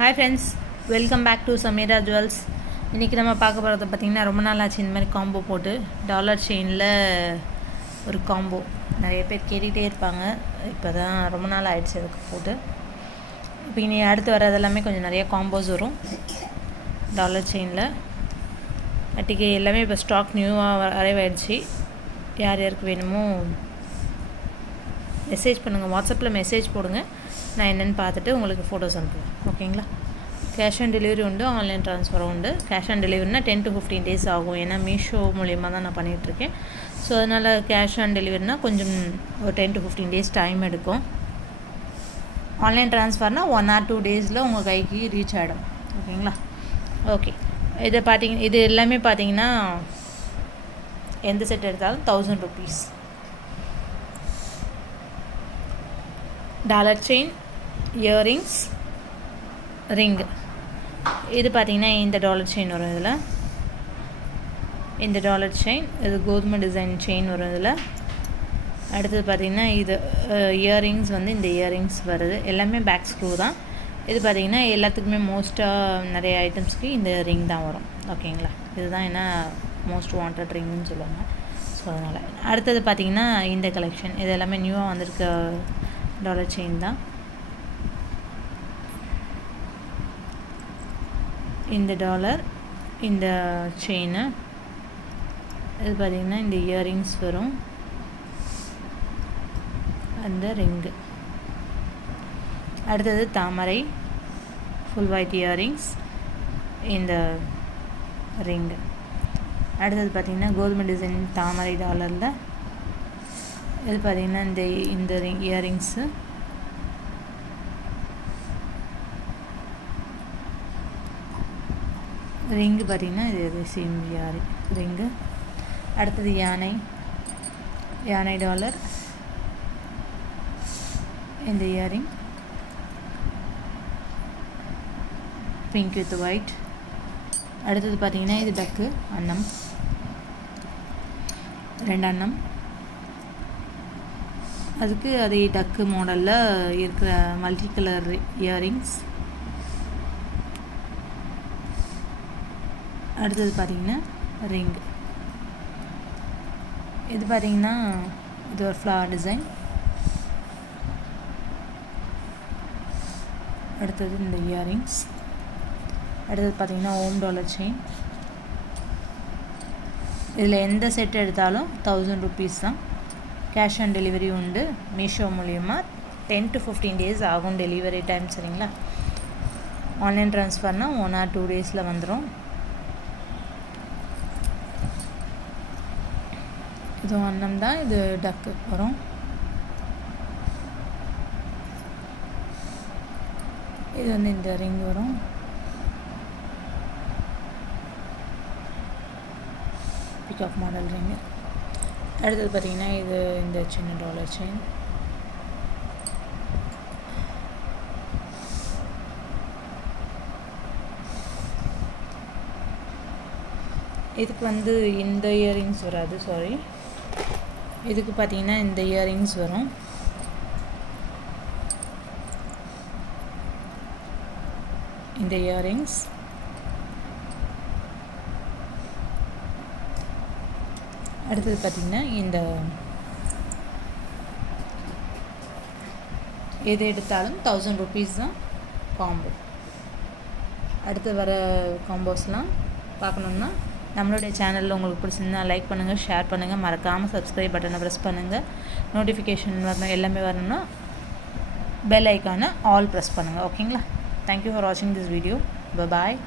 Hi friends, welcome back to Samira Jewels. இன்றைக்கி நம்ம பார்க்க போகிறது பார்த்திங்கன்னா ரொம்ப நாள் ஆச்சு இந்த மாதிரி காம்போ போட்டு டாலர் செயினில் ஒரு காம்போ நிறைய பேர் கேட்டுகிட்டே இருப்பாங்க. இப்போ தான் ரொம்ப நாள் ஆகிடுச்சு அதுக்கு போட்டு. இப்போ இனி அடுத்து வர்றது எல்லாமே கொஞ்சம் நிறைய காம்போஸ் வரும் டாலர் செயினில். அட்டிக்கு எல்லாமே இப்போ ஸ்டாக் நியூவாக அரைவாயிடுச்சு. யார் யாருக்கு வேணுமோ மெசேஜ் பண்ணுங்கள், வாட்ஸ்அப்பில் மெசேஜ் போடுங்க. நான் என்னென்னு பார்த்துட்டு உங்களுக்கு ஃபோட்டோஸ் அனுப்புவேன். ஓகேங்களா? கேஷ் ஆன் டெலிவரி உண்டு, ஆன்லைன் ட்ரான்ஸ்ஃபரும் உண்டு. கேஷ் ஆன் டெலிவரினா 10 to 15 days ஆகும். ஏன்னா மீஷோ மூலியமாக தான் நான் பண்ணிகிட்ருக்கேன். ஸோ அதனால் கேஷ் ஆன் டெலிவரினா கொஞ்சம் ஒரு 10 to 15 days டைம் எடுக்கும். ஆன்லைன் ட்ரான்ஸ்ஃபர்னால் 1 or 2 days உங்கள் கைக்கு ரீச் ஆகிடும். ஓகேங்களா? ஓகே, இதை இது எல்லாமே பார்த்தீங்கன்னா எந்த செட் எடுத்தாலும் 1000 rupees. Dollar chain, earrings, ring. இது பார்த்திங்கன்னா இந்த டாலர் செயின் வரும். இதில் இந்த டாலர் செயின், இது கோதுமை டிசைன் செயின் வரும். இதில் அடுத்தது பார்த்திங்கன்னா இது இயரிங்ஸ் இந்த இயரிங்ஸ் வருது. எல்லாமே பேக் ஸ்க்ரூ தான். இது பார்த்திங்கன்னா எல்லாத்துக்குமே மோஸ்ட்டாக நிறைய ஐட்டம்ஸ்க்கு இந்த ரிங் தான் வரும். ஓகேங்களா? இதுதான் என்ன மோஸ்ட் வாண்டட் ரிங்குன்னு சொல்லுவாங்க. ஸோ அதனால் அடுத்தது பார்த்திங்கன்னா இந்த கலெக்ஷன், இது எல்லாமே நியூவாக வந்திருக்க டாலர் செயின் தான். இந்த டாலர், இந்த செயினு, இது பார்த்திங்கன்னா இந்த இயரிங்ஸ் வரும், அந்த ரிங்கு. அடுத்தது தாமரை, ஃபுல் ஒயிட் இயரிங்ஸ், இந்த ரிங்கு. அடுத்தது பார்த்திங்கன்னா கோதுமை டிசைன் தாமரை டாலரில் இது பார்த்திங்கன்னா இந்த இயரிங்ஸு. ரிங்கு பார்த்திங்கன்னா இது சேம் ரிங்கு. அடுத்தது யானை டாலர், இந்த இயரிங் பிங்க் வித் ஒயிட். அடுத்தது பார்த்திங்கன்னா இது டக்கு அன்னம், 2 அன்னம். அதுக்கு அதே டக்கு மாடலில் இருக்கிற மல்டி கலர் இயரிங்ஸ். அடுத்தது பார்த்திங்கன்னா ரிங். இது பார்த்திங்கன்னா இது ஒரு ஃப்ளவர் டிசைன். அடுத்தது இந்த இயரிங்ஸ். அடுத்தது பார்த்திங்கன்னா ஓம் டாலர் செயின். இதில் எந்த செட் எடுத்தாலும் 1000 rupees தான். கேஷ் ஆன் டெலிவரி உண்டு. மீஷோ மூலியமாக 10 to 15 days ஆகும் டெலிவரி டைம். சரிங்களா? ஆன்லைன் ட்ரான்ஸ்ஃபர்னால் 1 or 2 days வந்துடும். இது அன்னம் தான், இது டக்கு வரும். இது இந்த ரிங் வரும். Peacock model ring. அடுத்தது பார்த்திங்கன்னா இது இந்த சின்ன டாலர் செயின். இதுக்கு இந்த இயரிங்ஸ் வராது, சாரி. இதுக்கு பார்த்திங்கன்னா இந்த இயரிங்ஸ் வரும். இந்த இயரிங்ஸ். அடுத்தது பார்த்திங்கன்னா இந்த எது எடுத்தாலும் 1000 rupees தான் காம்போ. அடுத்து வர காம்போஸ்லாம் பார்க்கணுன்னா நம்மளுடைய சேனலில் உங்களுக்கு பிடிச்சிருந்தா லைக் பண்ணுங்கள், ஷேர் பண்ணுங்கள், மறக்காமல் சப்ஸ்கிரைப் பட்டனை ப்ரெஸ் பண்ணுங்கள். நோட்டிஃபிகேஷன் வரணும், எல்லாமே வரணும்னா பெல் ஐக்கானை ஆல் ப்ரெஸ் பண்ணுங்கள். ஓகேங்களா? தேங்க்யூ ஃபார் வாட்சிங் திஸ் வீடியோ. பாய்.